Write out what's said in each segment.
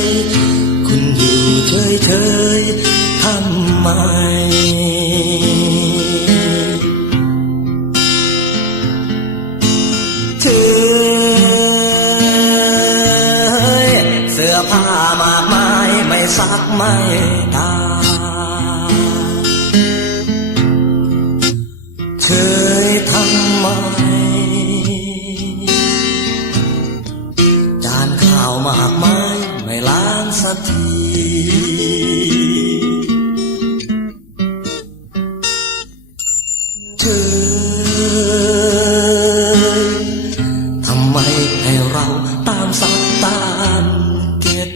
ย คุณอยู่เฉยเฉยทำไม เธอ เสื้อผ้ามากมายไม่ซักไม่ตา สักทีเธอทำไมให้เราตามสักตามเกด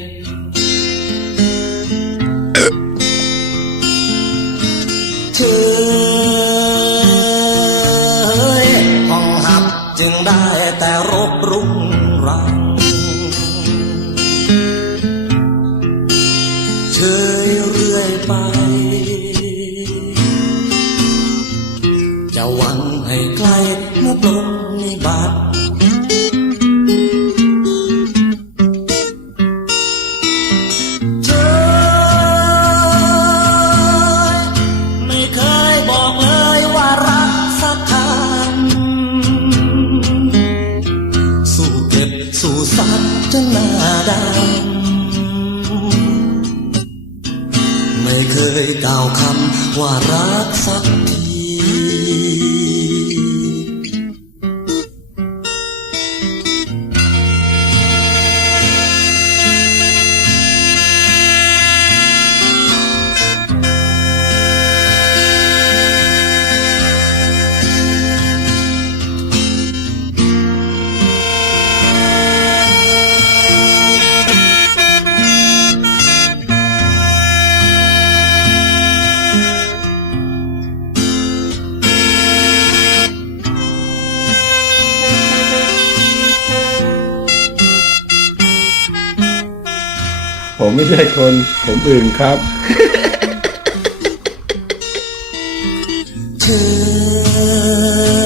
เธอ ใกล้มุกลงนิบัติเชยไม่เคยบอกเลยว่ารักสักคำสู้เก็บสู้สักจนหน้าดำไม่เคยกล่าวคำว่ารักสักที ผมไม่ใช่คน ผมอื่นครับ เธอ